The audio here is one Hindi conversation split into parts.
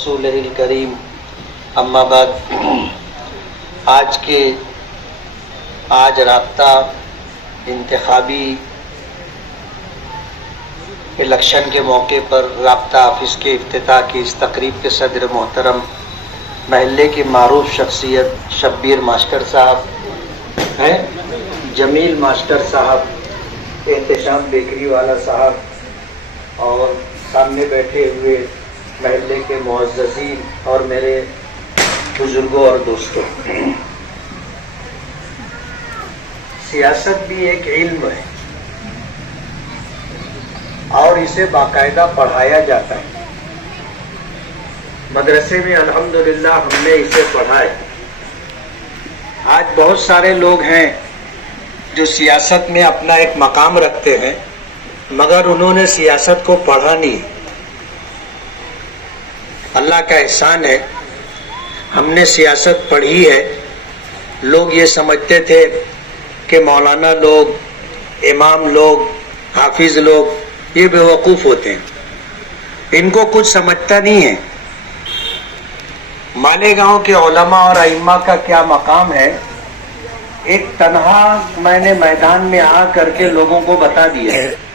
रसूलिल करीम अम्मा बाद। आज राब्ता इंतखाबी इलेक्शन के मौके पर राब्ता ऑफिस के इफ्तिताह की इस तकरीब के सदर मोहतरम महल्ले की मारूफ शख्सियत शब्बीर मास्टर साहब हैं, जमील मास्टर साहब, एहतशाम बेकरी वाला साहब और सामने बैठे हुए महल्ले के मुअज़्ज़ज़ीन और मेरे बुजुर्गों और दोस्तों। सियासत भी एक इल्म है और इसे बाकायदा पढ़ाया जाता है। मदरसे में अल्हम्दुलिल्लाह हमने इसे पढ़ा है। आज बहुत सारे लोग हैं जो सियासत में अपना एक मकाम रखते हैं, मगर उन्होंने सियासत को पढ़ा नहीं। अल्लाह का एहसान है, हमने सियासत पढ़ी है। लोग ये समझते थे कि मौलाना लोग, इमाम लोग, हाफिज लोग ये बेवकूफ़ होते हैं, इनको कुछ समझता नहीं है। मालेगांव के उलमा और अइम्मा का क्या मकाम है, एक तन्हा मैंने मैदान में आ करके लोगों को बता दिया है।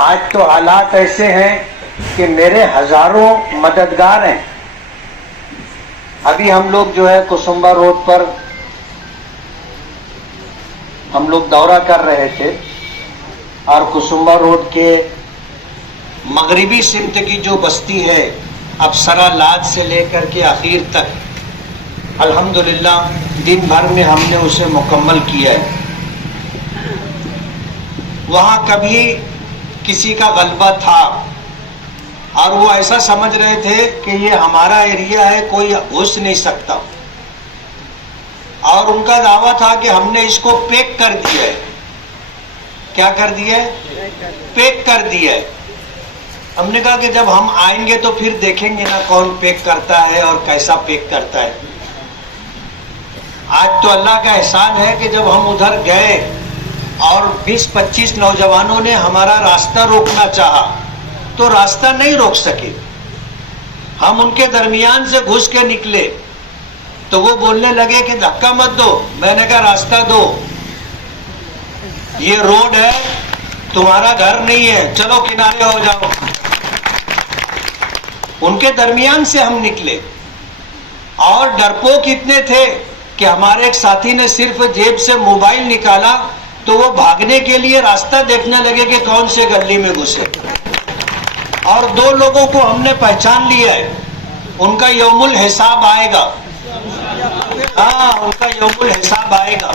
आज तो हालात ऐसे हैं कि मेरे हजारों मददगार हैं। अभी हम लोग जो है कुसुम्बा रोड पर हम लोग दौरा कर रहे थे और कुसुम्बा रोड के मगरिबी सिमत की जो बस्ती है अफसरा लाद से लेकर के आखिर तक, अल्हम्दुलिल्लाह दिन भर में हमने उसे मुकम्मल किया है। वहाँ कभी किसी का गलबा था और वो ऐसा समझ रहे थे कि ये हमारा एरिया है, कोई घुस नहीं सकता, और उनका दावा था कि हमने इसको पैक कर दिया है। क्या कर दिया है? पैक कर दिया है। हमने कहा कि जब हम आएंगे तो फिर देखेंगे ना कौन पैक करता है और कैसा पैक करता है। आज तो अल्लाह का एहसान है कि जब हम उधर गए और 20-25 नौजवानों ने हमारा रास्ता रोकना चाहा तो रास्ता नहीं रोक सके। हम उनके दरमियान से घुस के निकले तो वो बोलने लगे कि धक्का मत दो। मैंने कहा रास्ता दो, ये रोड है, तुम्हारा घर नहीं है, चलो किनारे हो जाओ। उनके दरमियान से हम निकले और डरपोक इतने थे कि हमारे एक साथी ने सिर्फ जेब से मोबाइल निकाला तो वो भागने के लिए रास्ता देखने लगे कि कौन से गली में घुसे। और 2 लोगों को हमने पहचान लिया है, उनका यौमुल हिसाब आएगा। हाँ, उनका यौमुल हिसाब आएगा।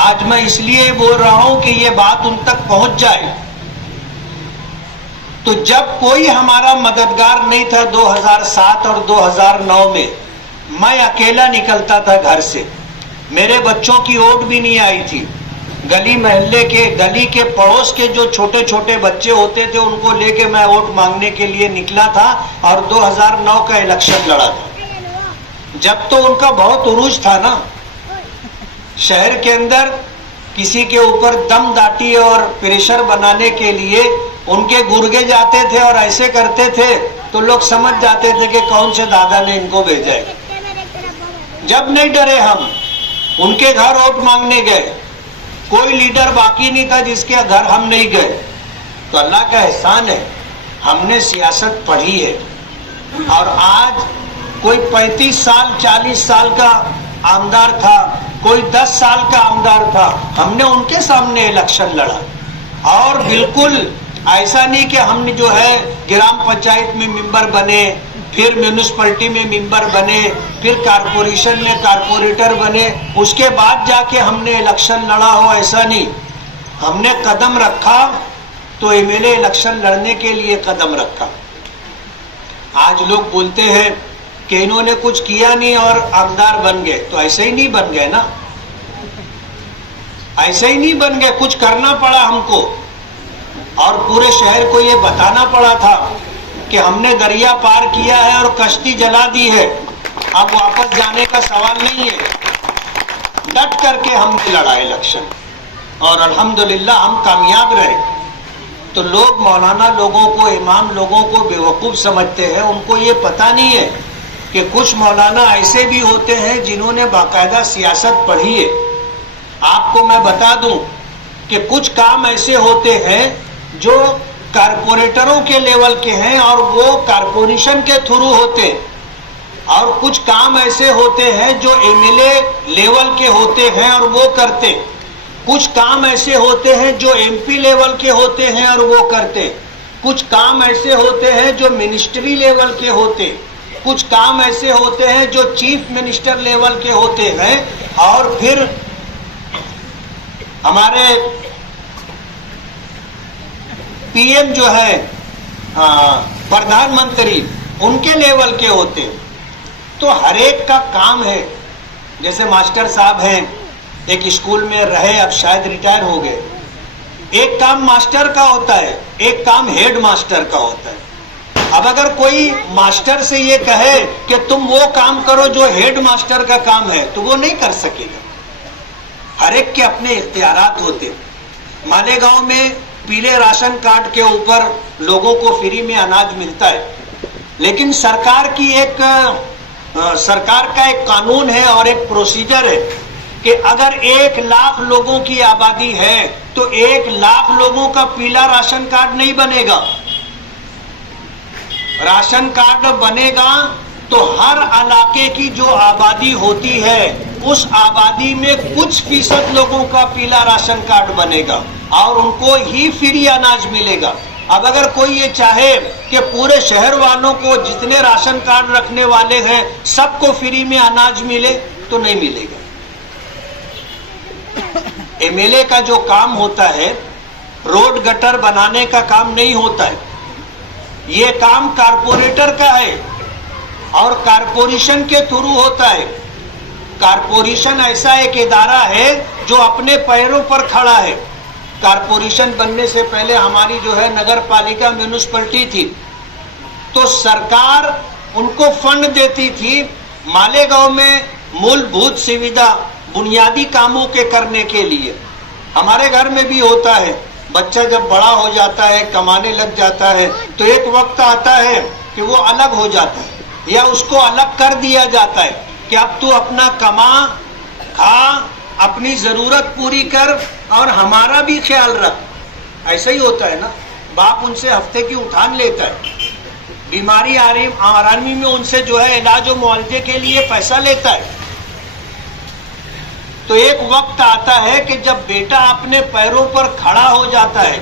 आज मैं इसलिए बोल रहा हूं कि ये बात उन तक पहुंच जाए। तो जब कोई हमारा मददगार नहीं था 2007 और 2009 में, मैं अकेला निकलता था घर से। मेरे बच्चों की वोट भी नहीं आई थी। गली महल्ले के, गली के पड़ोस के जो छोटे छोटे बच्चे होते थे उनको लेके मैं वोट मांगने के लिए निकला था और 2009 का इलेक्शन लड़ा था। जब तो उनका बहुत उरूज था ना, शहर के अंदर किसी के ऊपर दम दाटी और प्रेशर बनाने के लिए उनके गुर्गे जाते थे और ऐसे करते थे तो लोग समझ जाते थे कि कौन से दादा ने इनको भेजा है। जब नहीं डरे हम उनके घर वोट मांगने गए, कोई लीडर बाकी नहीं था जिसके घर हम नहीं गए। तो अल्लाह का एहसान है, हमने सियासत पढ़ी है। और आज कोई 35 साल 40 साल का आमदार था, कोई 10 साल का आमदार था, हमने उनके सामने इलेक्शन लड़ा। और बिल्कुल ऐसा नहीं कि हमने जो है ग्राम पंचायत में मेंबर बने, फिर म्यूनिसिपैलिटी में मेंबर बने, फिर कारपोरेशन में कारपोरेटर बने, उसके बाद जाके हमने इलेक्शन लड़ा हो, ऐसा नहीं। हमने कदम रखा तो एमएलए इलेक्शन लड़ने के लिए कदम रखा। आज लोग बोलते हैं कि इन्होंने कुछ किया नहीं और आमदार बन गए, तो ऐसे ही नहीं बन गए ना, ऐसे ही नहीं बन गए। कुछ करना पड़ा हमको और पूरे शहर को ये बताना पड़ा था कि हमने दरिया पार किया है और कश्ती जला दी है, अब वापस जाने का सवाल नहीं है। डट करके हमने लड़ा इलेक्शन और अल्हम्दुलिल्लाह हम कामयाब रहे। तो लोग मौलाना लोगों को, इमाम लोगों को बेवकूफ समझते हैं। उनको ये पता नहीं है कि कुछ मौलाना ऐसे भी होते हैं जिन्होंने बाकायदा सियासत पढ़ी है। आपको मैं बता दूं कि कुछ काम ऐसे होते हैं जो कारपोरेटरों के लेवल के हैं और वो कारपोरेशन के थ्रू होते हैं, और कुछ काम ऐसे होते हैं जो एमएलए लेवल के होते हैं और वो करते, कुछ काम ऐसे होते हैं जो एमपी लेवल के होते हैं और वो करते, कुछ काम ऐसे होते हैं जो मिनिस्ट्री लेवल के होते, कुछ काम ऐसे होते हैं जो चीफ मिनिस्टर लेवल के होते हैं, और फिर हमारे पीएम जो है, प्रधानमंत्री, उनके लेवल के होते हैं। तो हर एक का काम है। जैसे मास्टर साहब हैं, एक स्कूल में रहे, अब शायद रिटायर हो गए। एक काम मास्टर का होता है, एक काम हेड मास्टर का होता है। अब अगर कोई मास्टर से ये कहे कि तुम वो काम करो जो हेड मास्टर का काम है, तो वो नहीं कर सकेगा। हर एक के अपने इख्तियारात होते। मालेगांव में पीले राशन कार्ड के ऊपर लोगों को फ्री में अनाज मिलता है, लेकिन सरकार का एक कानून है और एक प्रोसीजर है कि अगर 1 लाख लोगों की आबादी है तो 1 लाख लोगों का पीला राशन कार्ड नहीं बनेगा। राशन कार्ड बनेगा तो हर इलाके की जो आबादी होती है उस आबादी में कुछ फीसद लोगों का पीला राशन कार्ड बनेगा और उनको ही फ्री अनाज मिलेगा। अब अगर कोई ये चाहे कि पूरे शहर वालों को, जितने राशन कार्ड रखने वाले हैं, सबको फ्री में अनाज मिले, तो नहीं मिलेगा। एमएलए का जो काम होता है, रोड गटर बनाने का काम नहीं होता है। ये काम कारपोरेटर का है और कारपोरेशन के थ्रू होता है। कारपोरेशन ऐसा एक इदारा है जो अपने पैरों पर खड़ा है। कारपोरेशन बनने से पहले हमारी जो है नगर पालिका म्यूनिसिपैलिटी थी, तो सरकार उनको फंड देती थी मालेगांव में मूलभूत सुविधा, बुनियादी कामों के करने के लिए। हमारे घर में भी होता है, बच्चा जब बड़ा हो जाता है, कमाने लग जाता है, तो एक वक्त आता है कि वो अलग हो जाता है या उसको अलग कर दिया जाता है कि अब तू अपना कमा, खा, अपनी जरूरत पूरी कर और हमारा भी ख्याल रख। ऐसा ही होता है ना, बाप उनसे हफ्ते की उठान लेता है, बीमारी आरामी में उनसे जो है इलाज और मुआवजे के लिए पैसा लेता है। तो एक वक्त आता है कि जब बेटा अपने पैरों पर खड़ा हो जाता है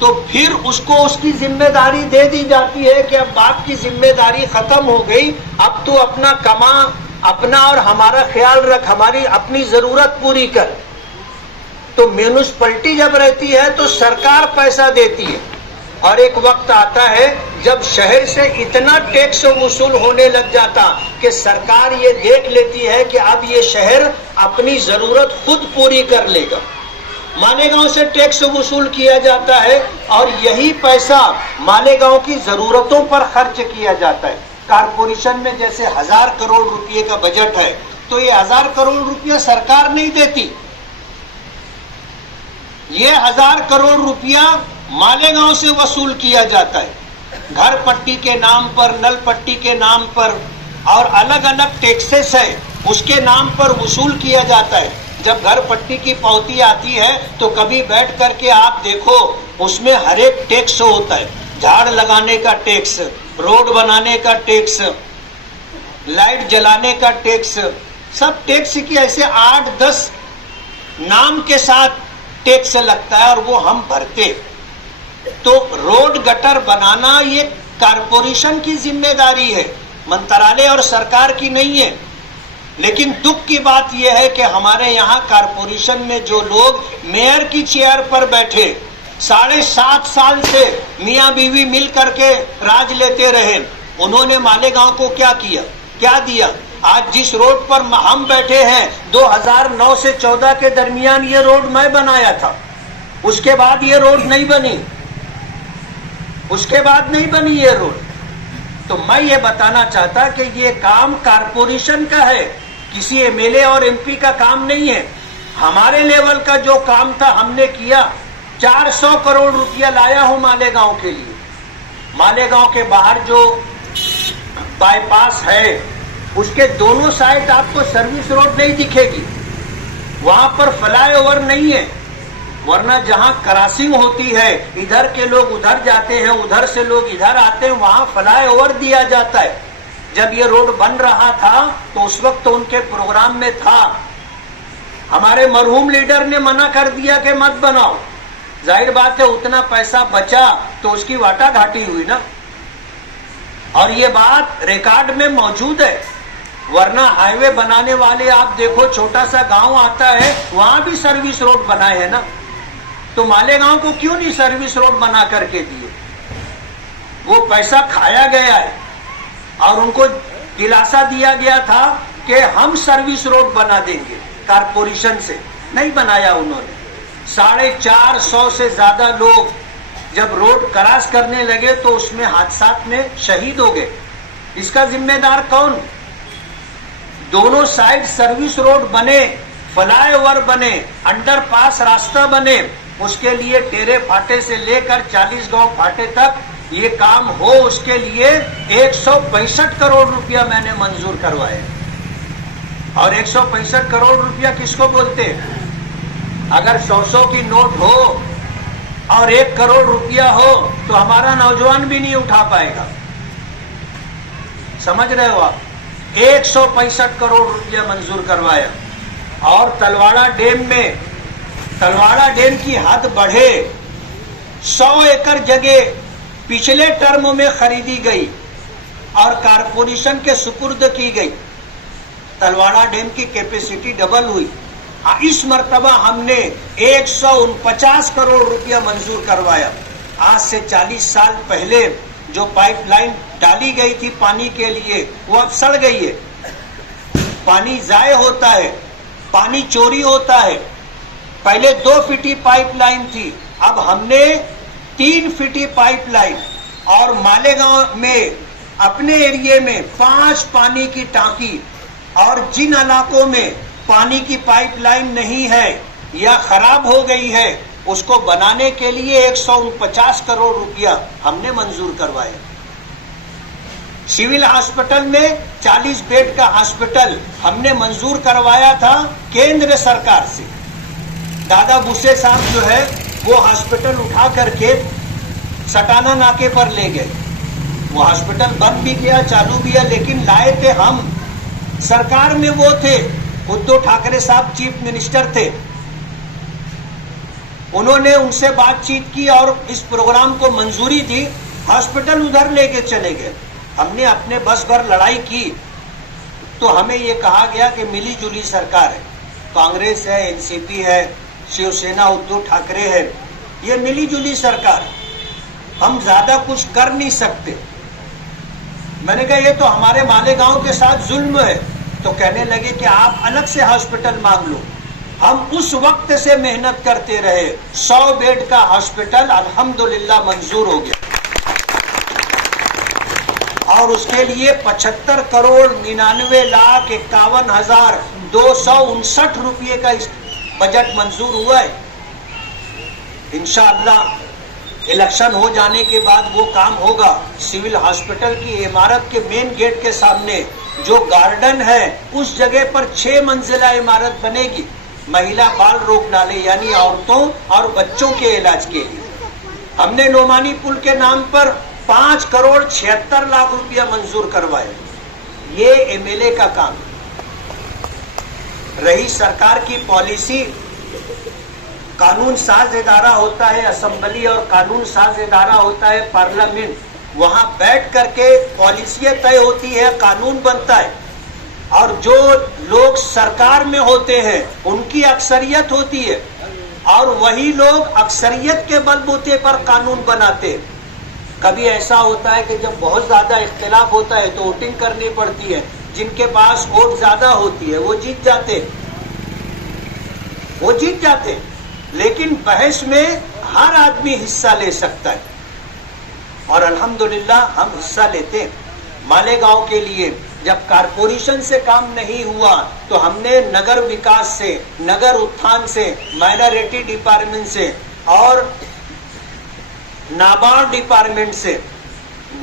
तो फिर उसको उसकी जिम्मेदारी दे दी जाती है कि अब बाप की जिम्मेदारी खत्म हो गई, अब तू अपना कमा, अपना और हमारा ख्याल रख, हमारी अपनी जरूरत पूरी कर। तो म्यूनिसिपैलिटी जब रहती है तो सरकार पैसा देती है, और एक वक्त आता है जब शहर से इतना टैक्स वसूल होने लग जाता कि सरकार ये देख लेती है कि अब ये शहर अपनी जरूरत खुद पूरी कर लेगा। मालेगांव से टैक्स वसूल किया जाता है और यही पैसा मालेगांव की जरूरतों पर खर्च किया जाता है। कारपोरेशन में जैसे 1000 करोड़ रुपए का बजट है, तो ये 1000 करोड़ रुपया सरकार नहीं देती, ये 1000 करोड़ रुपया मालेगांव से वसूल किया जाता है। घर पट्टी के नाम पर, नल पट्टी के नाम पर और अलग अलग टैक्सेस है, उसके नाम पर वसूल किया जाता है। जब घर पट्टी की पावती आती है तो कभी बैठ करके आप देखो, उसमें हर एक टैक्स होता है। झाड़ लगाने का टैक्स, रोड बनाने का टैक्स, लाइट जलाने का टैक्स, सब टैक्स की ऐसे 8-10 नाम के साथ टैक्स लगता है और वो हम भरते। तो रोड गटर बनाना ये कारपोरेशन की जिम्मेदारी है, मंत्रालय और सरकार की नहीं है। लेकिन दुख की बात यह है कि हमारे यहाँ कारपोरेशन में जो लोग मेयर की चेयर पर बैठे 7.5 साल से मियाँ बीवी मिल करके राज लेते रहे, उन्होंने मालेगांव को क्या किया, क्या दिया? आज जिस रोड पर हम बैठे हैं 2009 से 14 के दरमियान ये रोड मैं बनाया था, उसके बाद ये रोड नहीं बनी, उसके बाद नहीं बनी ये रोड। तो मैं ये बताना चाहता कि ये काम कारपोरेशन का है, किसी एमएलए और एमपी का काम नहीं है। हमारे लेवल का जो काम था हमने किया, 400 करोड़ रुपया लाया हूं मालेगांव के लिए। मालेगांव के बाहर जो बाईपास है उसके दोनों साइड आपको सर्विस रोड नहीं दिखेगी, वहां पर फ्लाईओवर नहीं है, वरना जहां क्रॉसिंग होती है, इधर के लोग उधर जाते हैं, उधर से लोग इधर आते हैं, वहां फ्लाईओवर दिया जाता है। जब ये रोड बन रहा था तो उस वक्त तो उनके प्रोग्राम में था। हमारे मरहूम लीडर ने मना कर दिया कि मत बनाओ। जाहिर बात है उतना पैसा बचा तो उसकी वाटा घाटी हुई ना, और ये बात रिकॉर्ड में मौजूद है। वरना हाईवे बनाने वाले आप देखो, छोटा सा गांव आता है वहां भी सर्विस रोड बनाए है ना, तो मालेगांव को क्यों नहीं सर्विस रोड बना करके दिए? वो पैसा खाया गया है और उनको दिलासा दिया गया था कि हम सर्विस रोड बना देंगे, कारपोरेशन से नहीं बनाया उन्होंने। 450 से ज्यादा लोग जब रोड क्रॉस करने लगे तो उसमें हादसा में शहीद हो गए। इसका जिम्मेदार कौन? दोनों साइड सर्विस रोड बने, फ्लाईओवर बने, अंडरपास रास्ता बने, उसके लिए टेरे फाटे से लेकर 40 गांव फाटे तक ये काम हो, उसके लिए 165 करोड़ रुपया मैंने मंजूर करवाए। और 165 करोड़ रुपया किसको बोलते हैं? अगर 100 की नोट हो और 1 करोड़ रुपया हो तो हमारा नौजवान भी नहीं उठा पाएगा। समझ रहे हो आप? 165 करोड़ रुपया मंजूर करवाया। और तलवाड़ा डैम में, तलवाड़ा डैम की हद बढ़े, 100 एकड़ जगह पिछले टर्म में खरीदी गई और कारपोरेशन के सुपुर्द की गई। तलवाड़ा डैम की कैपेसिटी डबल हुई। इस मर्तबा हमने 149 करोड़ रुपया मंजूर करवाया। आज से 40 साल पहले जो पाइपलाइन डाली गई थी पानी के लिए, वो अब सड़ गई है। पानी जाए होता है, पानी चोरी होता है। पहले 2 फीटी पाइपलाइन थी, अब हमने 3 फीटी पाइपलाइन, और मालेगांव में अपने एरिया में 5 पानी की टांकी, और जिन इलाकों में पानी की पाइपलाइन नहीं है या खराब हो गई है उसको बनाने के लिए 149 करोड़ रुपया हमने मंजूर करवाया। सिविल हॉस्पिटल में 40 बेड का हॉस्पिटल हमने मंजूर करवाया था केंद्र सरकार से। दादा भूसे साहब जो है वो हॉस्पिटल उठा करके सटाना नाके पर ले गए। वो हॉस्पिटल बंद भी किया, चालू भी है, लेकिन लाए थे हम। सरकार में वो थे, उद्धव ठाकरे साहब चीफ मिनिस्टर थे। उन्होंने उनसे बातचीत की और इस प्रोग्राम को मंजूरी दी। हॉस्पिटल उधर लेके चले गए। हमने अपने बस भर लड़ाई की तो हमें ये कहा गया कि मिली जुली सरकार है, कांग्रेस है, एनसीपी है, शिवसेना उद्धव ठाकरे है, ये मिली जुली सरकार है, हम ज्यादा कुछ कर नहीं सकते। मैंने कहा ये तो हमारे मालेगांव के साथ जुल्म है। तो कहने लगे कि आप अलग से हॉस्पिटल मांग लो। हम उस वक्त से मेहनत करते रहे, 100 बेड का हॉस्पिटल अल्हम्दुलिल्लाह मंजूर हो गया। और उसके लिए 75 करोड़ 99,51,259 रुपये का बजट मंजूर हुआ है। इंशाअल्लाह इलेक्शन हो जाने के बाद वो काम होगा। सिविल हॉस्पिटल की इमारत के मेन गेट के सामने जो गार्डन है उस जगह पर 6 मंजिला इमारत बनेगी, महिला बाल रोगनालय यानी औरतों और बच्चों के इलाज के लिए। हमने नोमानी पुल के नाम पर 5 करोड़ 76 लाख रुपया मंजूर करवाए। ये एमएलए का काम। रही सरकार की पॉलिसी, कानून साज इदारा होता है असेंबली और कानून साज इदारा होता है पार्लियामेंट, वहां बैठ करके पॉलिसियां तय होती है, कानून बनता है। और जो लोग सरकार में होते हैं उनकी अक्सरियत होती है और वही लोग अक्सरियत के बलबूते पर कानून बनाते हैं। कभी ऐसा होता है कि जब बहुत ज्यादा इख्तिलाफ होता है तो वोटिंग करनी पड़ती है, जिनके पास वोट ज्यादा होती है वो जीत जाते। लेकिन बहस में हर आदमी हिस्सा ले सकता है और अल्हम्दुलिल्लाह हम हिस्सा लेते हैं। मालेगांव के लिए जब कारपोरेशन से काम नहीं हुआ तो हमने नगर विकास से, नगर उत्थान से, माइनॉरिटी डिपार्टमेंट से और नाबार्ड डिपार्टमेंट से,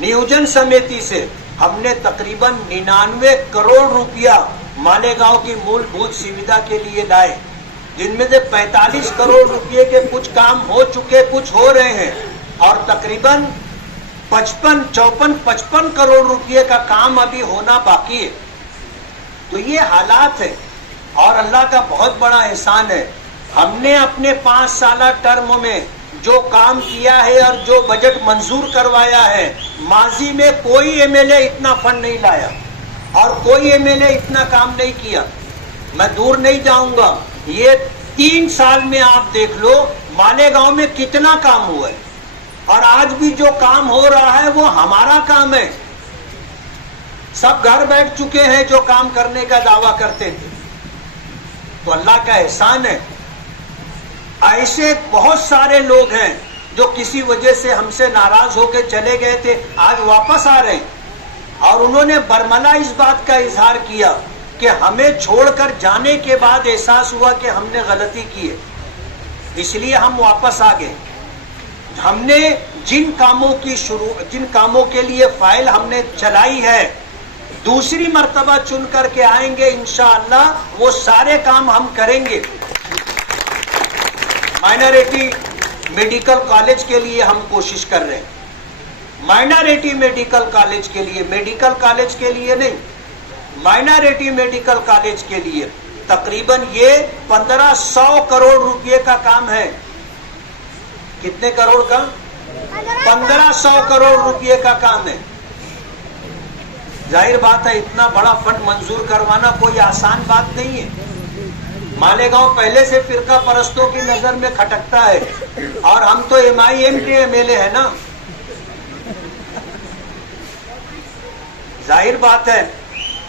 नियोजन समिति से हमने तकरीबन 99 करोड़ रुपया मालेगांव की मूलभूत सुविधा के लिए लाए, जिनमें से 45 करोड़ रुपए के कुछ काम हो चुके, कुछ हो रहे हैं और तकरीबन 55 करोड़ रुपए का काम अभी होना बाकी है। तो ये हालात है और अल्लाह का बहुत बड़ा एहसान है। हमने अपने 5 साल टर्म में जो काम किया है और जो बजट मंजूर करवाया है, माजी में कोई एमएलए इतना फंड नहीं लाया और कोई एमएलए इतना काम नहीं किया। मैं दूर नहीं जाऊंगा, ये 3 साल में आप देख लो मालेगांव में कितना काम हुआ है और आज भी जो काम हो रहा है वो हमारा काम है। सब घर बैठ चुके हैं जो काम करने का दावा करते थे, तो अल्लाह का एहसान है। ऐसे बहुत सारे लोग हैं जो किसी वजह से हमसे नाराज होकर चले गए थे, आज वापस आ रहे हैं और उन्होंने बरमला इस बात का इजहार किया कि हमें छोड़कर जाने के बाद एहसास हुआ कि हमने गलती की है, इसलिए हम वापस आ गए। हमने जिन कामों के लिए फाइल हमने चलाई है, दूसरी मर्तबा चुन करके आएंगे इंशाअल्लाह, वो सारे काम हम करेंगे। माइनॉरिटी मेडिकल कॉलेज के लिए हम कोशिश कर रहे हैं। माइनॉरिटी मेडिकल कॉलेज के लिए, मेडिकल कॉलेज के लिए नहीं, माइनॉरिटी मेडिकल कॉलेज के लिए तकरीबन ये 1500 करोड़ रुपए का काम है। कितने करोड़ का? 1500 करोड़ रुपए का काम है। जाहिर बात है इतना बड़ा फंड मंजूर करवाना कोई आसान बात नहीं है। मालेगांव पहले से फिरका परस्तों की नजर में खटकता है और हम तो MIM के एमएलए है ना। जाहिर बात है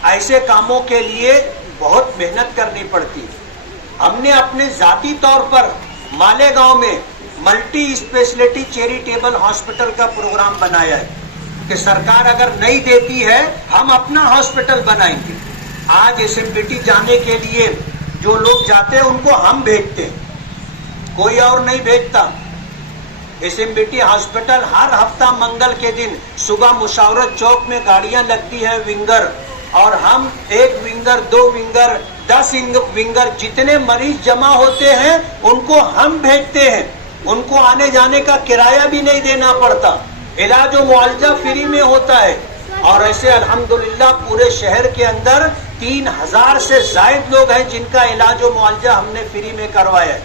ऐसे कामों के लिए बहुत मेहनत करनी पड़ती है। हमने अपने जाती तौर पर मालेगांव में मल्टी स्पेशलिटी चैरिटेबल हॉस्पिटल का प्रोग्राम बनाया है कि सरकार अगर नहीं देती है हम अपना हॉस्पिटल बनाएंगे। आज SMBT जाने के लिए जो लोग जाते हैं उनको हम भेजते हैं, कोई और नहीं भेजता। SMBT हॉस्पिटल हर हफ्ता मंगल के दिन सुबह मुशावरत चौक में गाड़ियां लगती है विंगर, और हम 1 विंगर 2 विंगर 10 विंगर जितने मरीज जमा होते हैं उनको हम भेजते हैं। उनको आने जाने का किराया भी नहीं देना पड़ता, इलाज और मुआवजा फ्री में होता है। और ऐसे अल्हम्दुलिल्लाह पूरे शहर के अंदर 3000 से ज्यादा लोग हैं जिनका इलाज और मुआवजा हमने फ्री में करवाया है।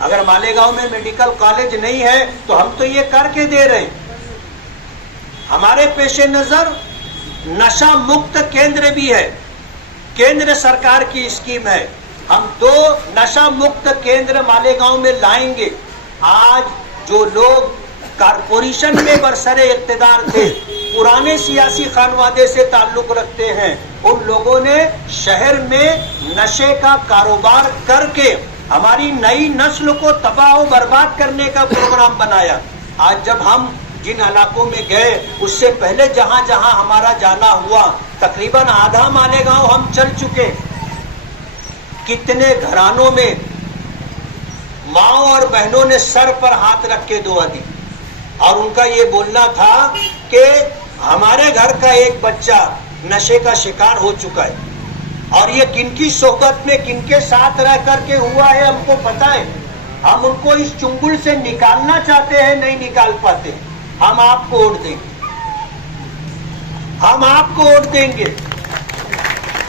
अगर मालेगांव में मेडिकल कॉलेज नहीं है तो हम तो ये करके दे रहे हैं। हमारे पेशे नजर नशा मुक्त केंद्र भी है, केंद्र सरकार की स्कीम है। हम 2 नशा मुक्त केंद्र मालेगांव में लाएंगे। आज जो लोग कारपोरेशन में बरसरे इख्तिदार थे, पुराने सियासी खानवादे से ताल्लुक रखते हैं, उन लोगों ने शहर में नशे का कारोबार करके हमारी नई नस्ल को तबाह और बर्बाद करने का प्रोग्राम बनाया। आज जब हम जिन इलाकों में गए उससे पहले जहां जहां हमारा जाना हुआ, तकरीबन आधा मालेगांव हम चल चुके। कितने घरानों में माओ और बहनों ने सर पर हाथ रख के दुआ दी और उनका ये बोलना था कि हमारे घर का एक बच्चा नशे का शिकार हो चुका है और ये किनकी सोहबत में किनके साथ रह करके हुआ है हमको पता है। हम उनको इस चुंगल से निकालना चाहते हैं, नहीं निकाल पाते। हम आपको वोट देंगे, हम आपको वोट देंगे।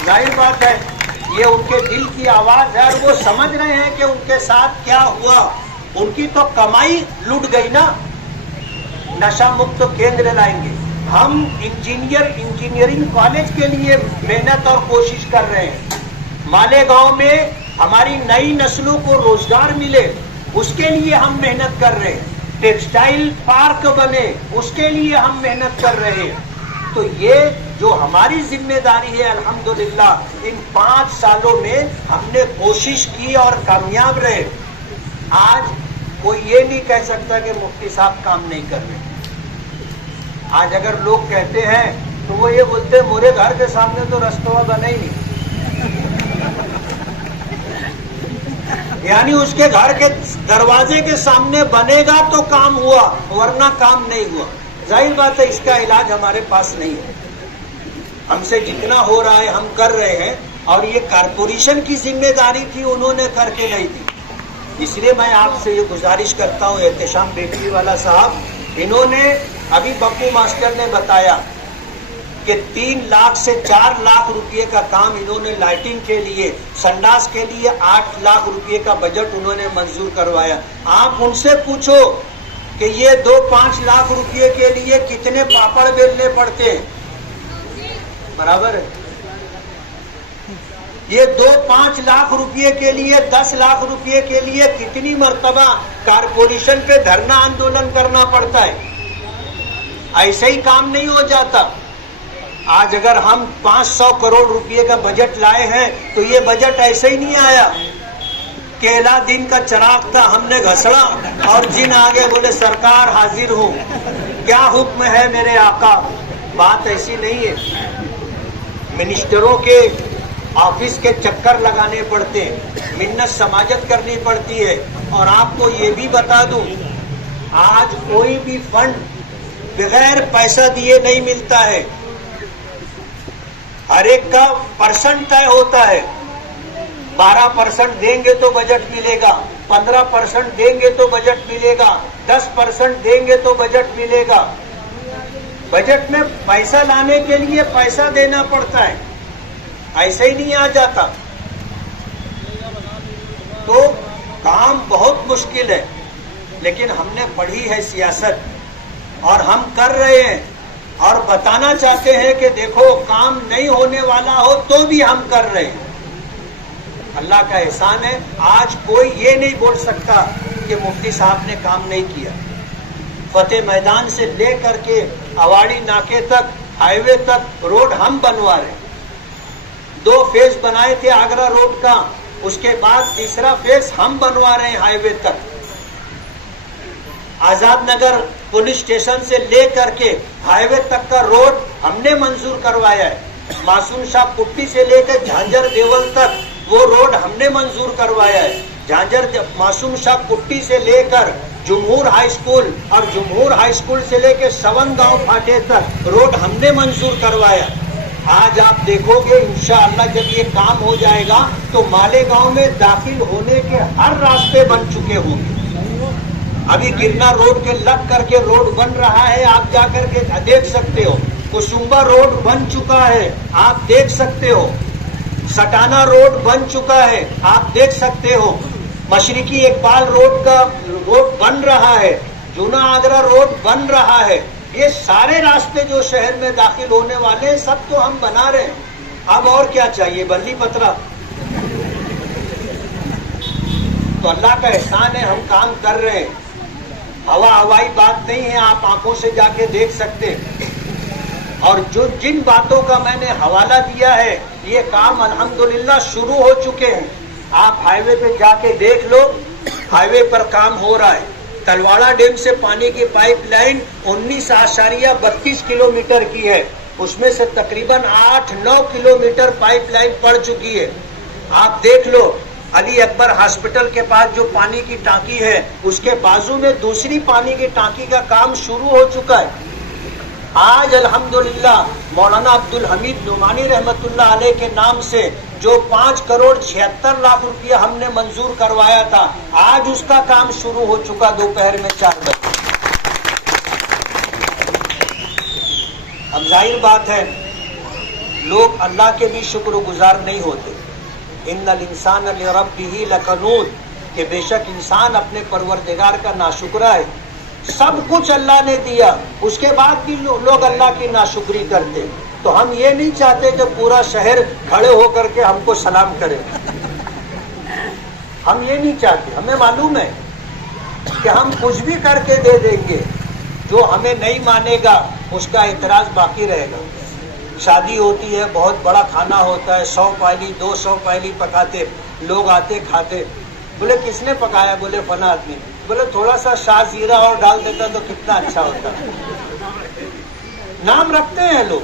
जाहिर बात है ये उनके दिल की आवाज है और वो समझ रहे हैं कि उनके साथ क्या हुआ। उनकी तो कमाई लूट गई ना। नशा मुक्त केंद्र लाएंगे हम। इंजीनियरिंग कॉलेज के लिए मेहनत और कोशिश कर रहे हैं। मालेगांव में हमारी नई नस्लों को रोजगार मिले उसके लिए हम मेहनत कर रहे हैं। टेक्सटाइल पार्क बने उसके लिए हम मेहनत कर रहे हैं। तो ये जो हमारी जिम्मेदारी है अल्हम्दुलिल्लाह इन 5 सालों में हमने कोशिश की और कामयाब रहे। आज कोई ये नहीं कह सकता कि मुफ्ती साहब काम नहीं कर रहे। आज अगर लोग कहते हैं तो वो ये बोलते हैं मोरे घर के सामने तो रास्ता बना ही नहीं। यानी उसके घर के दरवाजे के सामने बनेगा तो काम हुआ, वरना काम नहीं हुआ। जाहिर बात है इसका इलाज हमारे पास नहीं है। हमसे जितना हो रहा है हम कर रहे हैं, और ये कारपोरेशन की जिम्मेदारी थी, उन्होंने करके नहीं दी। इसलिए मैं आपसे ये गुजारिश करता हूँ, एहतशाम बेकरी वाला साहब, इन्होंने अभी बप्पू मास्टर ने बताया कि 3 लाख से 4 लाख रुपए का काम इन्होंने लाइटिंग के लिए, संडास के लिए 8 लाख रुपए का बजट उन्होंने मंजूर करवाया। आप उनसे पूछो कि ये 2-5 लाख रुपए के लिए कितने पापड़ बेलने पड़ते हैं, बराबर है। ये 2-5 लाख रुपए के लिए, 10 लाख रुपए के लिए कितनी मर्तबा कारपोरेशन पे धरना आंदोलन करना पड़ता है। ऐसे ही काम नहीं हो जाता। आज अगर हम 500 करोड़ रुपए का बजट लाए हैं तो ये बजट ऐसे ही नहीं आया। केला दिन का चराग था, हमने घसड़ा और जिन आगे बोले सरकार हाजिर हूं, क्या हुक्म है मेरे आका। बात ऐसी नहीं है। मिनिस्टरों के ऑफिस के चक्कर लगाने पड़ते हैं, मिन्नत समाजत करनी पड़ती है। और आपको ये भी बता दूं, आज कोई भी फंड बगैर पैसा दिए नहीं मिलता है। हर एक का परसेंट तय होता है। 12% देंगे तो बजट मिलेगा, 15% देंगे तो बजट मिलेगा, 10% देंगे तो बजट मिलेगा। बजट में पैसा लाने के लिए पैसा देना पड़ता है, ऐसे ही नहीं आ जाता। तो काम बहुत मुश्किल है, लेकिन हमने पढ़ी है सियासत और हम कर रहे हैं और बताना चाहते हैं कि देखो काम नहीं होने वाला हो तो भी हम कर रहे हैं। अल्लाह का एहसान है, आज कोई ये नहीं बोल सकता कि मुफ्ती साहब ने काम नहीं किया। फतेह मैदान से लेकर के अवाड़ी नाके तक, हाईवे तक रोड हम बनवा रहे हैं। 2 फेज बनाए थे आगरा रोड का, उसके बाद तीसरा फेज हम बनवा रहे हैं हाईवे तक। आजाद नगर पुलिस स्टेशन से लेकर के हाईवे तक का रोड हमने मंजूर करवाया है। मासूम शाह कुट्टी से लेकर झांझर देवल तक वो रोड हमने मंजूर करवाया है। मासूम शाह कुट्टी से लेकर जमहूर हाई स्कूल और जमहूर हाई स्कूल से लेकर सवन गांव फाटे तक रोड हमने मंजूर करवाया। आज आप देखोगे इंशाअल्लाह जब ये काम हो जाएगा तो मालेगांव में दाखिल होने के हर रास्ते बन चुके होंगे। अभी गिरना रोड के लग करके रोड बन रहा है, आप जाकर के देख सकते हो। कुसुम्बा रोड बन चुका है, आप देख सकते हो। सटाना रोड बन चुका है, आप देख सकते हो। मशरिकी इकबाल रोड का रोड बन रहा है, जूना आगरा रोड बन रहा है। ये सारे रास्ते जो शहर में दाखिल होने वाले हैं सब तो हम बना रहे हैं। अब और क्या चाहिए, बल्ली पतरा। तो अल्लाह का एहसान है, हम काम कर रहे हैं। हवाई बात नहीं है, आप आंखों से जाके देख सकते हैं। और जो जिन बातों का मैंने हवाला दिया है, ये काम अल्हम्दुलिल्लाह शुरू हो चुके हैं। आप हाईवे पे जाके देख लो, हाईवे पर काम हो रहा है। तलवाड़ा डैम से पानी की पाइपलाइन 19.32 किलोमीटर की है, उसमें से तकरीबन 8-9 किलोमीटर पाइपलाइन पड़ चुकी है। आप देख लो, अली अकबर हॉस्पिटल के पास जो पानी की टांकी है, उसके बाजू में दूसरी पानी की टांकी का काम शुरू हो चुका है। आज अल्हम्दुलिल्लाह मौलाना अब्दुल हमीद नुमानी रहमतुल्लाह अलैह के नाम से जो 5 करोड़ 76 लाख रुपया हमने मंजूर करवाया था, आज उसका काम शुरू हो चुका दोपहर में 4 बजे। अब जाहिर बात है लोग अल्लाह के भी शुक्रगुजार नहीं होते। इन्नल इंसान लिरब्बिही लकनूद, कि बेशक इंसान अपने परवरदिगार का नाशुक्रा है। सब कुछ अल्लाह ने दिया, उसके बाद भी लोग अल्लाह की नाशुक्री करते। तो हम ये नहीं चाहते कि पूरा शहर खड़े होकर के हमको सलाम करे। हम ये नहीं चाहते। हमें मालूम है कि हम कुछ भी करके दे देंगे, जो हमें नहीं मानेगा उसका इतराज बाकी रहेगा। शादी होती है, बहुत बड़ा खाना होता है, 100 पहली 200 पहली पकाते, लोग आते खाते। बोले किसने पकाया? बोले फला आदमी। बोले थोड़ा सा शाह जीरा और डाल देता तो कितना अच्छा होता। नाम रखते हैं लोग,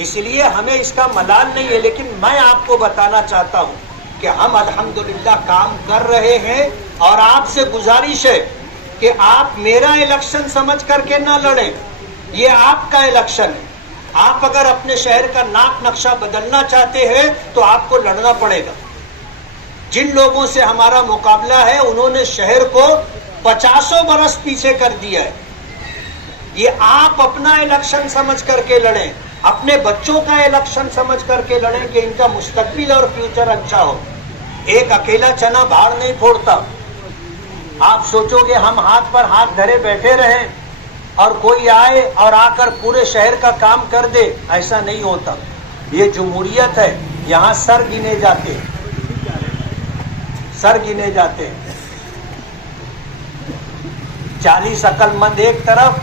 इसलिए हमें इसका मलाल नहीं है। लेकिन मैं आपको बताना चाहता हूं कि हम अल्हम्दुलिल्लाह काम कर रहे हैं और आपसे गुजारिश है कि आप मेरा इलेक्शन समझ करके ना लड़ें, ये आपका इलेक्शन है। आप अगर अपने शहर का नाक नक्शा बदलना चाहते हैं तो आपको लड़ना पड़ेगा। जिन लोगों से हमारा मुकाबला है उन्होंने शहर को 50 बरस पीछे कर दिया है। ये आप अपना इलेक्शन समझ करके लड़ें, अपने बच्चों का इलेक्शन समझ करके लड़ें कि इनका मुस्तकबिल और फ्यूचर अच्छा हो। एक अकेला चना भाड़ नहीं फोड़ता। आप सोचोगे हम हाथ पर हाथ धरे बैठे रहें और कोई आए और आकर पूरे शहर का काम कर दे, ऐसा नहीं होता। ये जमहूरियत है, यहाँ सर गिने जाते हैं, सर गिने जाते हैं। 40 अक्लमंद एक तरफ,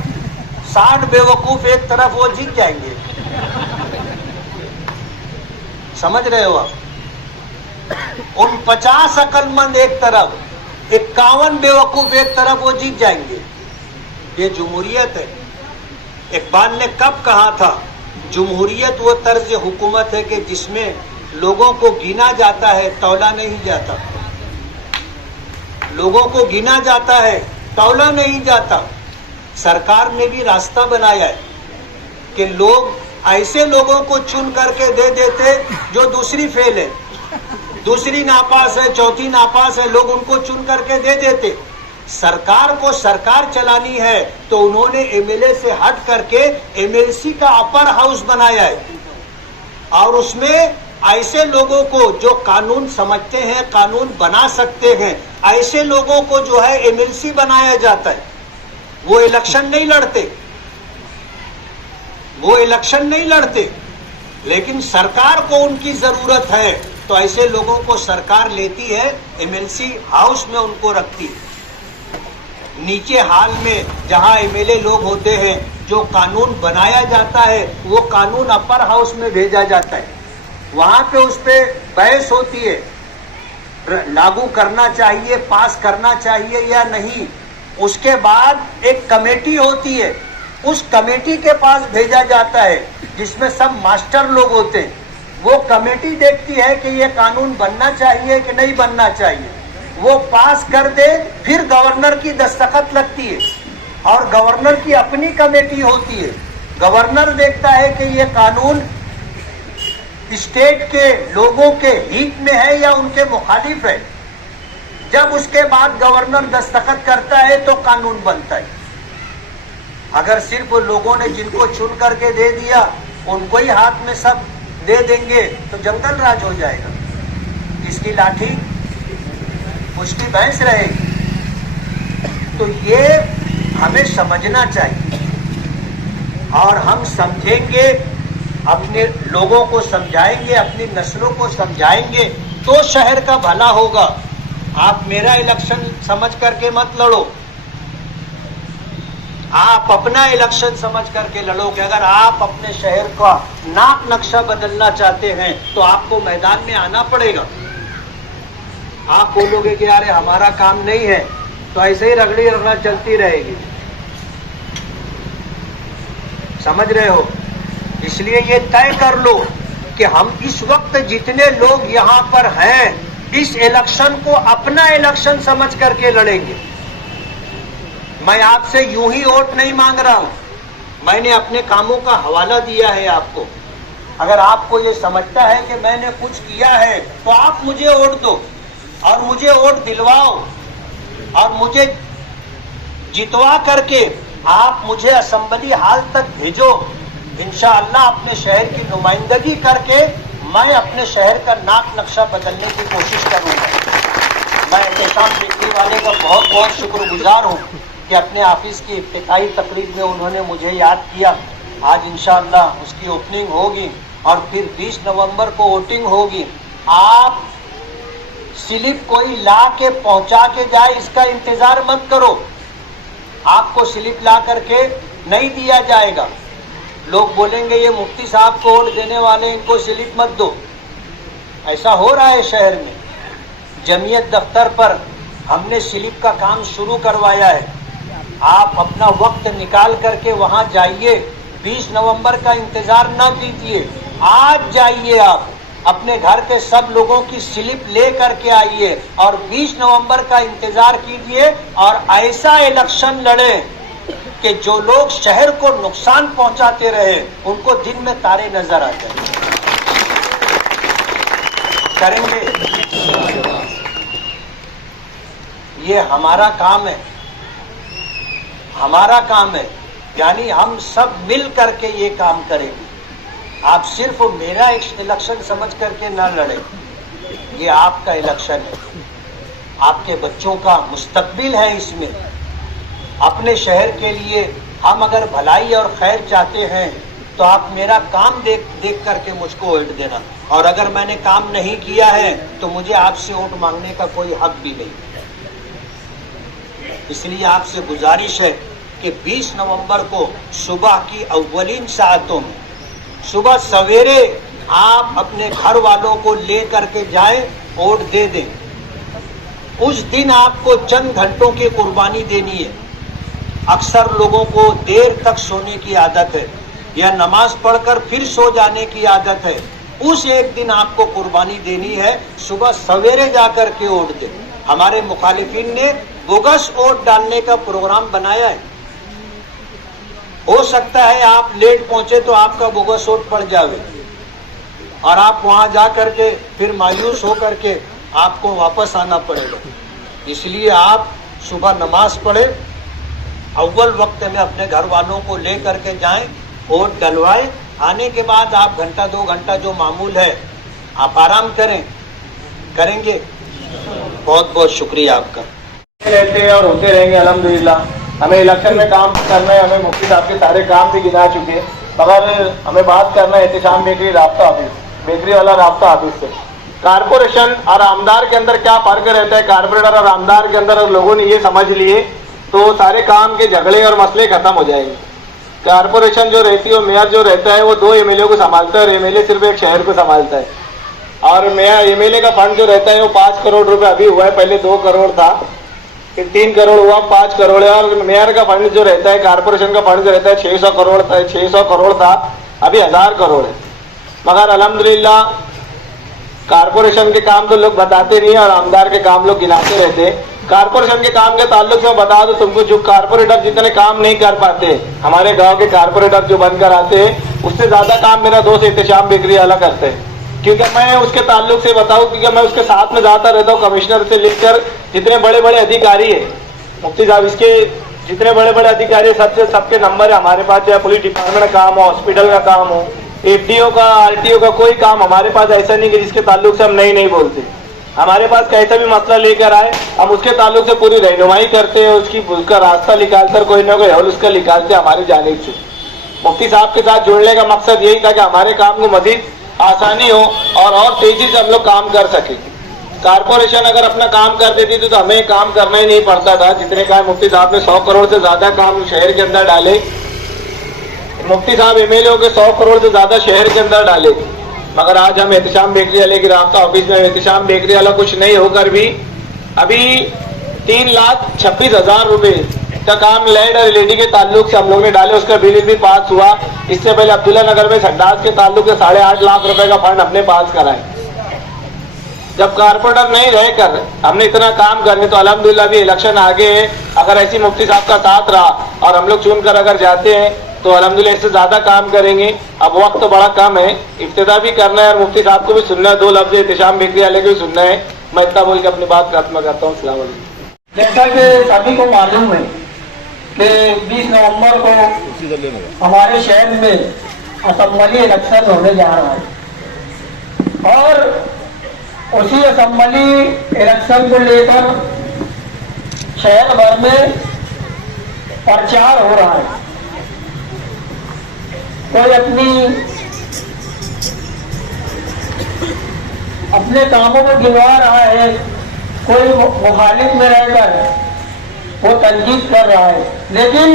60 बेवकूफ एक तरफ, वो जीत जाएंगे। समझ रहे हो आप? उन 50 अक्लमंद एक तरफ, 51 बेवकूफ एक तरफ, वो जीत जाएंगे। ये जमहूरियत है। इकबाल ने कब कहा था, जमहूरियत वो तर्ज हुकूमत है कि जिसमें लोगों को गिना जाता है, तौला नहीं जाता। लोगों को गिना जाता है, तौला नहीं जाता। सरकार ने भी रास्ता बनाया है कि लोग ऐसे लोगों को चुन करके दे देते जो दूसरी फेल है, दूसरी नापास है, चौथी नापास है, लोग उनको चुन करके दे देते। सरकार को सरकार चलानी है तो उन्होंने एमएलए से हट करके एमएलसी का अपर हाउस बनाया है और उसमें ऐसे लोगों को जो कानून समझते हैं, कानून बना सकते हैं, ऐसे लोगों को जो है एमएलसी बनाया जाता है। वो इलेक्शन नहीं लड़ते, वो इलेक्शन नहीं लड़ते, लेकिन सरकार को उनकी जरूरत है तो ऐसे लोगों को सरकार लेती है, एमएलसी हाउस में उनको रखती है। नीचे हाल में जहां एमएलए लोग होते हैं, जो कानून बनाया जाता है वो कानून अपर हाउस में भेजा जाता है। वहां पे उस पे बहस होती है, लागू करना चाहिए, पास करना चाहिए या नहीं। उसके बाद एक कमेटी होती है, उस कमेटी के पास भेजा जाता है जिसमें सब मास्टर लोग होते हैं। वो कमेटी देखती है कि ये कानून बनना चाहिए कि नहीं बनना चाहिए, वो पास कर दे, फिर गवर्नर की दस्तखत लगती है और गवर्नर की अपनी कमेटी होती है। गवर्नर देखता है कि ये कानून स्टेट के लोगों के हित में है या उनके मुखालिफ है। जब उसके बाद गवर्नर दस्तखत करता है तो कानून बनता है। अगर सिर्फ लोगों ने जिनको चुन करके दे दिया उनको ही हाथ में सब दे देंगे तो जंगल राज हो जाएगा। इसकी लाठी उसकी भैंस रहेगी। तो ये हमें समझना चाहिए और हम समझेंगे, अपने लोगों को समझाएंगे, अपनी नस्लों को समझाएंगे तो शहर का भला होगा। आप मेरा इलेक्शन समझ करके मत लड़ो, आप अपना इलेक्शन समझ करके लड़ो कि अगर आप अपने शहर का नाक नक्शा बदलना चाहते हैं तो आपको मैदान में आना पड़ेगा। आप बोलोगे कि यार हमारा काम नहीं है तो ऐसे ही रगड़ी रगड़ा चलती रहेगी। समझ रहे हो? इसलिए ये तय कर लो कि हम इस वक्त जितने लोग यहाँ पर हैं इस इलेक्शन को अपना इलेक्शन समझ करके लड़ेंगे। मैं आपसे यूं ही वोट नहीं मांग रहा हूं, मैंने अपने कामों का हवाला दिया है आपको। अगर आपको ये समझता है कि मैंने कुछ किया है तो आप मुझे वोट दो और मुझे वोट दिलवाओ और मुझे जितवा करके आप मुझे असेंबली हाल तक भेजो। इंशाअल्लाह अपने शहर की नुमाइंदगी करके मैं अपने शहर का नाक नक्शा बदलने की कोशिश करूंगा। मैं एहतसाम बिजली वाले का बहुत बहुत शुक्रगुजार हूं कि अपने ऑफिस की इफ्तिताई तकरीब में उन्होंने मुझे याद किया। आज इंशाअल्लाह उसकी ओपनिंग होगी और फिर 20 नवंबर को वोटिंग होगी। आप स्लिप कोई ला के पहुंचा के जाए इसका इंतजार मत करो, आपको स्लिप ला करके नहीं दिया जाएगा। लोग बोलेंगे ये मुफ्ती साहब को वोट देने वाले, इनको स्लिप मत दो। ऐसा हो रहा है शहर में। जमीयत दफ्तर पर हमने स्लिप का काम शुरू करवाया है। आप अपना वक्त निकाल करके वहां जाइए, 20 नवंबर का इंतजार न कीजिए, आज जाइए आप अपने घर के सब लोगों की स्लिप ले करके आइए और 20 नवंबर का इंतजार कीजिए और ऐसा इलेक्शन लड़े कि जो लोग शहर को नुकसान पहुंचाते रहे उनको दिन में तारे नजर आ जाए। करेंगे, ये हमारा काम है, हमारा काम है, यानी हम सब मिल करके ये काम करेंगे। आप सिर्फ मेरा इलेक्शन समझ करके ना लड़े, ये आपका इलेक्शन है, आपके बच्चों का मुस्तकबिल है। इसमें अपने शहर के लिए हम अगर भलाई और खैर चाहते हैं तो आप मेरा काम देख करके मुझको वोट देना, और अगर मैंने काम नहीं किया है तो मुझे आपसे वोट मांगने का कोई हक भी नहीं। इसलिए आपसे गुजारिश है कि 20 नवंबर को सुबह की अव्वलीन सातों में, सुबह सवेरे आप अपने घर वालों को ले करके जाएं, वोट दे दें। उस दिन आपको चंद घंटों की कुर्बानी देनी है। अक्सर लोगों को देर तक सोने की आदत है या नमाज पढ़कर फिर सो जाने की आदत है। उस एक दिन आपको कुर्बानी देनी है, सुबह सवेरे जाकर के वोट दें। हमारे मुखालिफिन ने बोगस वोट डालने का प्रोग्राम बनाया है। हो सकता है आप लेट पहुंचे तो आपका बोगस वोट पड़ जावे और आप वहां जा करके फिर मायूस हो करके आपको वापस आना पड़ेगा। इसलिए आप सुबह नमाज पढ़े, अव्वल वक्त में अपने घर वालों को ले करके जाएं, वोट डलवाएं। आने के बाद आप घंटा 2 घंटा जो मामूल है आप आराम करें, करेंगे। बहुत बहुत शुक्रिया आपका। रहते हैं और होते रहेंगे अल्हम्दुलिल्लाह। हमें इलेक्शन में काम करना है, हमें मुफ्ती साहब के सारे काम भी गिना चुके हैं, मगर हमें बात करना है एहतिशाम बेकरी राब्ता ऑफिस, बेकरी वाला राब्ता ऑफिस से। कारपोरेशन और आमदार के अंदर क्या फर्क रहता है, कारपोरेटर और आमदार के अंदर लोगों ने ये समझ लिए तो सारे काम के झगड़े और मसले खत्म हो जाएंगे। कारपोरेशन जो रहती है, मेयर जो रहता है वो 2 एमएलए को संभालता है और एमएलए सिर्फ एक शहर को संभालता है। और मेयर एमएलए का फंड जो रहता है वो 5 करोड़ रुपए अभी हुआ है, पहले 2 करोड़ था, फिर 3 करोड़ हुआ, 5 करोड़ है। और मेयर का फंड जो रहता है, कारपोरेशन का फंड जो रहता है 600 करोड़ था, 600 करोड़ था, अभी 1000 करोड़ है। मगर अल्हम्दुलिल्लाह कारपोरेशन के काम तो लोग बताते नहीं और आमदार के काम लोग गिनाते रहते हैं। कारपोरेशन के काम के ताल्लुक से बता दो तुमको, जो कारपोरेटर जितने काम नहीं कर पाते, हमारे गांव के कारपोरेटर जो बनकर आते हैं उससे ज्यादा काम मेरा दोस्त एहतिशाम बेकरी वाला करते हैं। क्योंकि मैं उसके ताल्लुक से बताऊं, क्योंकि मैं उसके साथ में जाता रहता हूँ, कमिश्नर से लेकर जितने बड़े बड़े अधिकारी है, मुफ्ती साहब इसके जितने बड़े बड़े अधिकारी सबके नंबर है हमारे पास, चाहे पुलिस डिपार्टमेंट का काम हो, हॉस्पिटल का काम हो, एफडीओ का, आरटीओ का, कोई काम हमारे पास ऐसा नहीं कि जिसके ताल्लुक से हम नहीं बोलते। हमारे पास कैसा भी मसला लेकर आए हम उसके ताल्लुक से पूरी रहनुमाई करते हैं, उसका रास्ता निकालकर कोई ना कोई हल उसका निकालते हैं हमारी जानिब से। मुफ्ती साहब के साथ जुड़ने का मकसद यही था कि हमारे काम को मजीद आसानी हो और तेजी से हम लोग काम कर सके। कारपोरेशन अगर अपना काम कर देती तो हमें काम करना ही नहीं पड़ता था। जितने का मुफ्ती साहब ने 100 करोड़ से ज्यादा काम शहर के अंदर डाले, मुफ्ती साहब एमएलए के 100 करोड़ से ज्यादा शहर के अंदर डाले। मगर आज हम एहतिशाम बेकरी वाले की राब्ता ऑफिस में, एहतिशाम बेकरी वाला कुछ नहीं होकर भी अभी 3,26,000 रुपए का काम लैंड और एलईडी के ताल्लुक से हम लोग ने डाले, उसका बिल भी पास हुआ। इससे पहले अब्दुल्ला नगर में संडास के ताल्लुक से 8.5 लाख रुपए का फंड हमने पास कराए। जब कारपोरेटर नहीं रहकर हमने इतना काम करने तो अल्हम्दुलिल्लाह भी इलेक्शन आगे है। अगर ऐसी मुफ्ती साहब का साथ रहा और हम लोग चुनकर अगर जाते हैं तो अल्हम्दुलिल्लाह इससे ज्यादा काम करेंगे। अब वक्त तो बड़ा कम है, इब्तिदा भी करना है और मुफ्ती साहब को भी सुनना है, 2 लफ्ज एहतिशाम बेकरी वाले को भी सुनना है। मैं इतना बोल के अपनी बात खत्म करता हूँ। अस्सलाम वालेकुम। जैसा कि सभी को मालूम है कि 20 नवंबर को हमारे शहर में असेंबली इलेक्शन होने जा रहा है और उसी असेंबली इलेक्शन को लेकर शहर भर में प्रचार हो रहा है। कोई अपने कामों को गिनवा रहा है, कोई मुखालिफ में रहकर वो तनकीद कर रहा है। लेकिन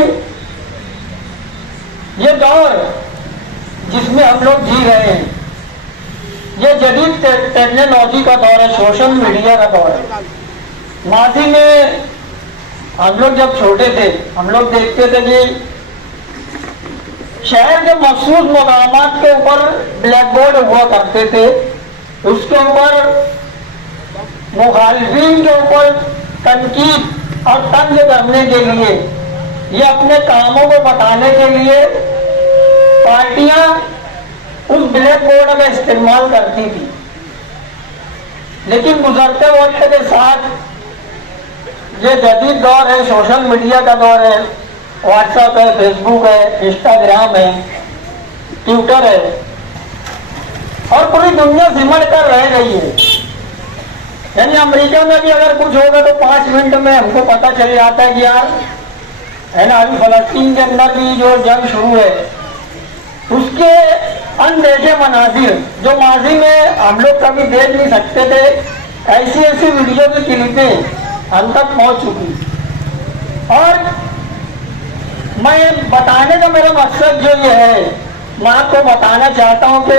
ये दौर जिसमें हम लोग जी रहे हैं, ये जदीद टेक्नोलॉजी का दौर है, सोशल मीडिया का दौर है। माजी में हम लोग जब छोटे थे हम लोग देखते थे कि शहर के मखसूस मकामात के ऊपर ब्लैक बोर्ड हुआ करते थे उसके ऊपर मुखालिफिन के ऊपर तनकीद और तंज करने के लिए, ये अपने कामों को बताने के लिए पार्टियां उस ब्लैक बोर्ड का इस्तेमाल करती थी। लेकिन गुजरते वक्त के साथ ये जदीद दौर है, सोशल मीडिया का दौर है, व्हाट्सएप है, फेसबुक है, इंस्टाग्राम है, ट्विटर है और पूरी दुनिया सिमट कर रह गई है। यानी अमेरिका में भी अगर कुछ होगा तो 5 मिनट में हमको पता चल जाता है कि यार है ना, अभी फलस्तीन के अंदर भी जो जंग शुरू है उसके अनदेखे मनाजिर जो माजी में हम लोग कभी देख नहीं सकते थे, ऐसी ऐसी वीडियो की क्लिपें हम तक पहुंच चुकी। और मैं बताने का मेरा मकसद जो ये है, मैं आपको बताना चाहता हूं कि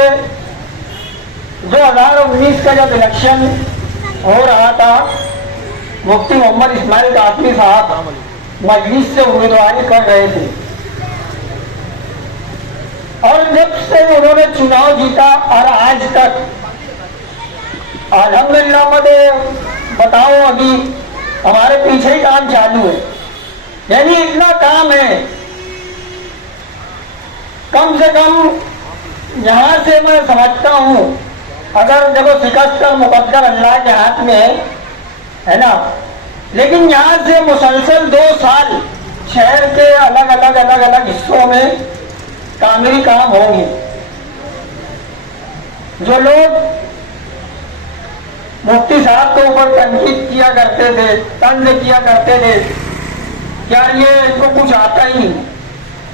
2019 का जब इलेक्शन हो रहा था, मुफ्ती मोहम्मद इस्माइल कासमी साहब मजलिस से उम्मीदवारी कर रहे थे और जब से उन्होंने चुनाव जीता और आज तक अल्हम्दुलिल्लाह बताओ अभी हमारे पीछे ही काम चालू है। यानी इतना काम है, कम से कम यहां से मैं समझता हूं अगर देखो शिकस्त का मुकद्दर अल्लाह के हाथ में है ना, लेकिन यहां से मुसलसल 2 साल शहर के अलग हिस्सों में तामीरी काम होंगे। जो लोग मुफ्ती साहब के ऊपर तनकीद किया करते थे, तंज किया करते थे, क्या ये इनको कुछ आता ही नहीं,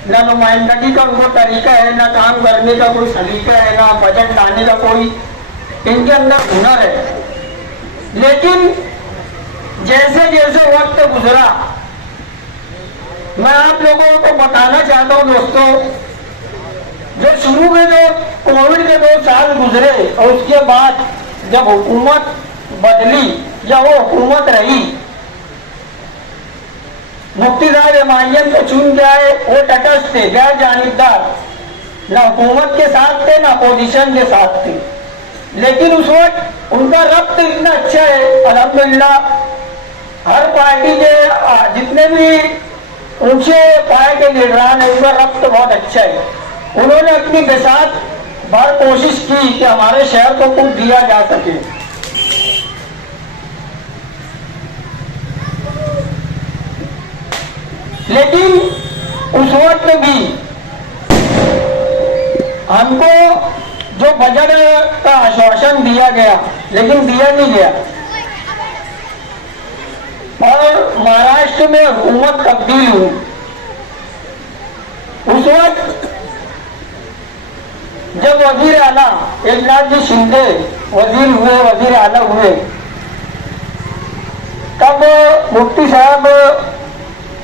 ना नुमाइंदगी का उनको तरीका है, ना काम करने का कोई सलीका है, ना बजट लाने का कोई इनके अंदर हुनर है। लेकिन जैसे जैसे वक्त गुजरा, मैं आप लोगों को बताना चाहता हूं दोस्तों, जो शुरू में जो कोविड के 2 साल गुजरे और उसके बाद जब हुकूमत बदली या वो हुकूमत रही, मुफ्ती साहब एमआईएम को चुन के आए, वो तटस्थ थे, गैर जानिबदार, ना हुकूमत के साथ थे ना अपोजिशन के साथ थे। लेकिन उस वक्त उनका रब्त इतना अच्छा है अल्हम्दुलिल्लाह, हर पार्टी के जितने भी ऊंचे पाए के लीडरान है उनका रब्त बहुत अच्छा है। उन्होंने अपनी बेसात भर कोशिश की कि हमारे शहर को कुछ दिया जा सके। लेकिन उस वक्त भी हमको जो बजट का आश्वासन दिया गया लेकिन दिया नहीं गया और महाराष्ट्र में हुकूमत तब्दील हुई। उस वक्त जब वजीर आला एकनाथ जी शिंदे वजीर आला हुए, तब मुफ्ती साहब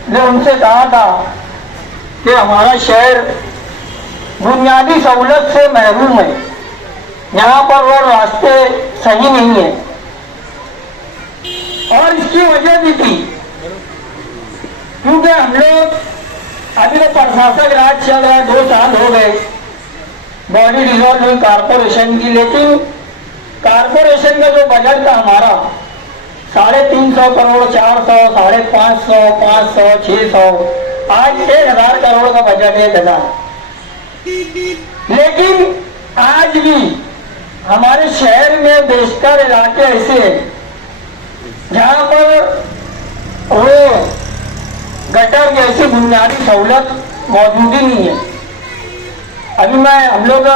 ने उनसे कहा था कि हमारा शहर बुनियादी सहूलत से महरूम है, यहाँ पर वो रास्ते सही नहीं है। और इसकी वजह भी थी क्योंकि हम लोग अभी तो प्रशासक राज चल रहा है, 2 साल हो गए, बॉडी डिसॉल्व हुई कारपोरेशन की, लेकिन कारपोरेशन का जो बजट था हमारा 350 करोड़, 400, 550, 500, 600, आज 1000 करोड़ का बजट है 1000। लेकिन आज भी हमारे शहर में बेशतर इलाके ऐसे हैं जहां पर वो गटर जैसी बुनियादी सहूलत मौजूद ही नहीं है। अभी हम लोग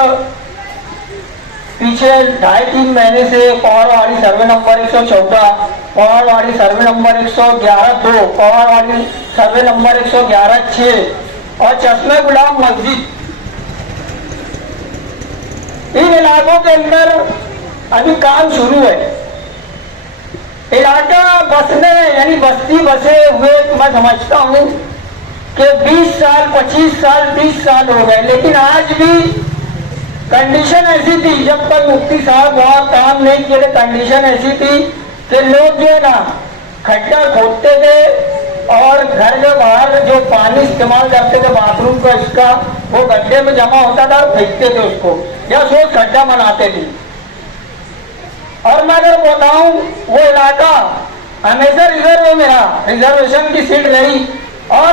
पीछे 2.5-3 महीने से Pawarwadi survey number 114, Pawarwadi survey number 111-2, Pawarwadi survey number 111-6 और चश्मे गुलाम मस्जिद, इन इलाकों के अंदर अभी काम शुरू है। इलाका बसने यानी बस्ती बसे हुए मैं समझता हूं कि 20 साल, 25 साल, 30 साल हो गए, लेकिन आज भी कंडीशन ऐसी थी, जब तक मुफ्ती साहब वहां काम नहीं किए, कंडीशन ऐसी थी कि लोग जो है ना खड्डा खोदते थे और घर के बाहर जो पानी इस्तेमाल करते थे बाथरूम का, इसका वो गड्ढे में जमा होता था और फेंकते थे उसको, या सोच खड्डा बनाते थे। और मैं अगर बताऊं वो इलाका हमेशा रिजर्व में रहा, रिजर्वेशन की सीट रही और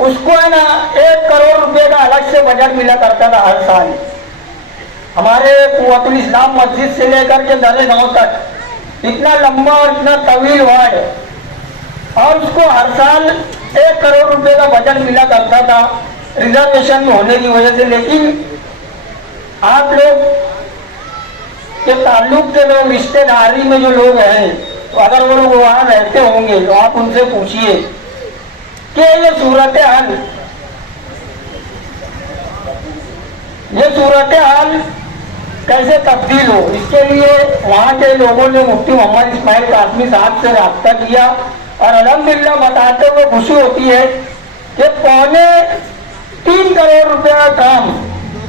उसको है ना 1 करोड़ रुपए का अलग से बजट मिला करता था हर साल। हमारे कुव्वतुल इस्लाम मस्जिद से लेकर के दरे गांव तक इतना लंबा और इतना तवील वार्ड है और उसको हर साल 1 करोड़ रुपए का बजट मिला करता था रिजर्वेशन में होने की वजह से। लेकिन आप लोग के ताल्लुक के लोग, रिश्तेदारी में जो लोग हैं, तो अगर वो लोग वहां रहते होंगे तो आप उनसे पूछिए कि ये सूरत हाल कैसे तब्दील हो। इसके लिए वहां के लोगों ने मुफ्ती मोहम्मद इस्माइल कासमी साहब से राब्ता किया और अल्हम्दुलिल्लाह बताते हुए खुशी होती है कि 3.25 करोड़ रुपए का काम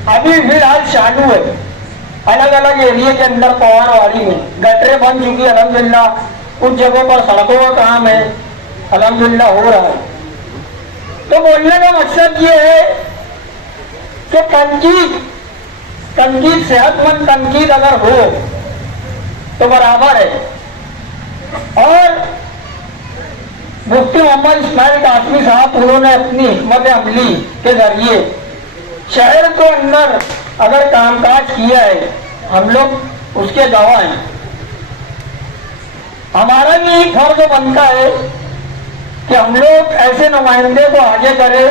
अभी फिलहाल चालू है अलग अलग एरिया के अंदर। पवारवाड़ी में गटरें बन चुकी है अल्हम्दुलिल्लाह, कुछ जगहों पर सड़कों का काम है अल्हम्दुलिल्लाह हो रहा है। तो बोलने का मकसद ये है कि तनकीद सेहतमंद तनकीद अगर हो तो बराबर है। और मुफ्ती मोहम्मद इस्माइल कासमी साहब उन्होंने अपनी हिकमत अमली के जरिए शहर के अंदर अगर कामकाज किया है, हम लोग उसके गवाह हैं। हमारा भी फर्ज बनता है कि हम लोग ऐसे नुमाइंदे को आगे करें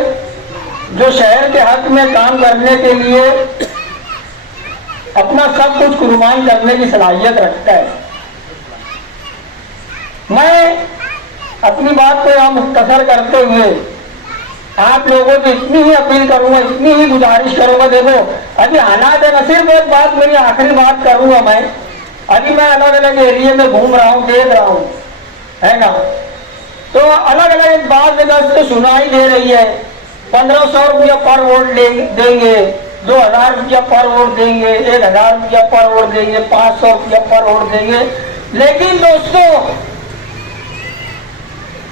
जो शहर के हक में काम करने के लिए अपना सब कुछ कुर्बान करने की सलाहियत रखता है। मैं अपनी बात को यहाँ मुख्तसर करते हुए आप लोगों से इतनी ही अपील करूंगा, इतनी ही गुजारिश करूंगा। देखो अभी हालात है ना, सिर्फ एक बात, मेरी आखिरी बात करूंगा मैं। अभी मैं अलग अलग एरिया में घूम रहा हूँ, देख रहा हूँ, है ना, तो अलग अलग बात जगह तो सुनाई दे रही है 1500 रुपया पर वोट देंगे, 2000 रुपया पर वोट देंगे, 1000 रुपया पर वोट देंगे, 500 रुपया पर वोट देंगे। लेकिन दोस्तों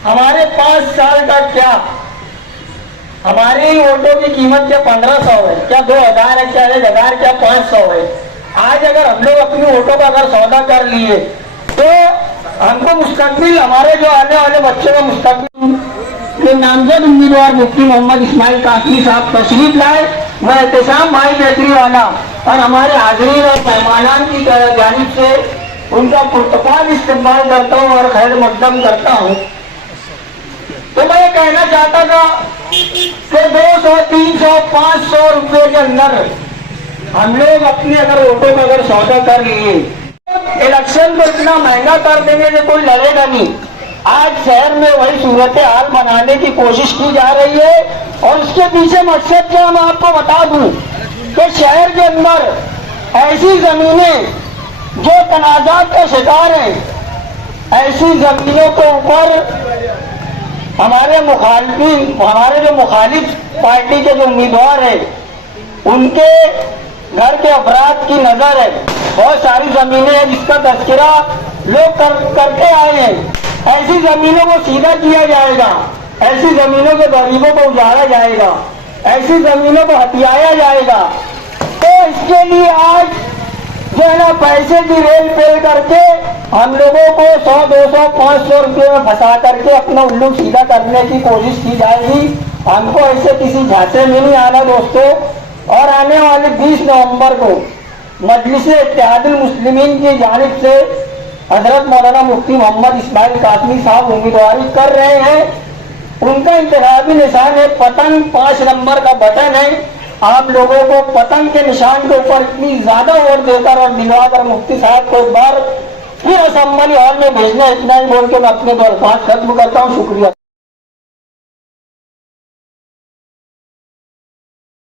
हमारे 5 साल का क्या, हमारे ही वोटों की कीमत क्या 1500 है, क्या 2000 है, क्या 1000, क्या 500 है। आज अगर हम लोग अपनी वोटों का अगर सौदा कर लिए तो हमको मुस्तकबिल, हमारे जो आने वाले बच्चों का मुस्तकबिल के नामजद उम्मीदवार मुफ्ती मोहम्मद इस्माइल कासमी साहब तशरीफ लाए। मैं एहतशाम भाई बेकरी वाला और हमारे हाज़रीन और मेहमानान की जानिब से उनका पुरतपाल इस्तेमाल करता हूँ और खैर मकदम करता हूँ। तो मैं ये कहना चाहता था कि 200, 300, 500 रुपए के अंदर हम लोग अपने अगर वोटों का अगर सौदा कर लिए, इलेक्शन को इतना महंगा कर देंगे कि कोई लड़ेगा नहीं। आज शहर में वही सूरत हाल बनाने की कोशिश की जा रही है और उसके पीछे मकसद क्या मैं आपको बता दूं कि शहर के अंदर ऐसी जमीनें जो तनाजात का शिकार हैं, ऐसी जमीनों के ऊपर हमारे जो मुखालिफ पार्टी के जो उम्मीदवार है उनके घर के अफराद की नजर है। बहुत सारी जमीनें हैं जिसका तस्करा लोग करते आए हैं। ऐसी जमीनों को सीधा किया जाएगा, ऐसी जमीनों के गरीबों को उजाड़ा जाएगा, ऐसी जमीनों को हथियाया जाएगा। तो इसके लिए आज जो है ना पैसे की रेल पेल करके हम लोगों को 100, 200, 500 रुपये में फंसा करके अपना उल्लू सीधा करने की कोशिश की जाएगी। हमको ऐसे किसी झांसे में नहीं आना दोस्तों। और आने वाले 20 नवंबर को मजलिस-ए-इत्तेहादुल मुस्लिमीन की जानिब से हजरत मौलाना मुफ्ती मोहम्मद इस्माइल कासमी साहब उम्मीदवारी कर रहे हैं। उनका इंतखाबी निशान है पतंग, 5 नंबर का बटन है। आप लोगों को पतंग के निशान के ऊपर इतनी ज्यादा वोट देकर और दिलवाकर मुफ्ती साहब को एक बार फिर असेंबली हॉल में भेजना, इतना ही बोल के मैं अपने दरख्वास्त खत्म करता हूँ। शुक्रिया।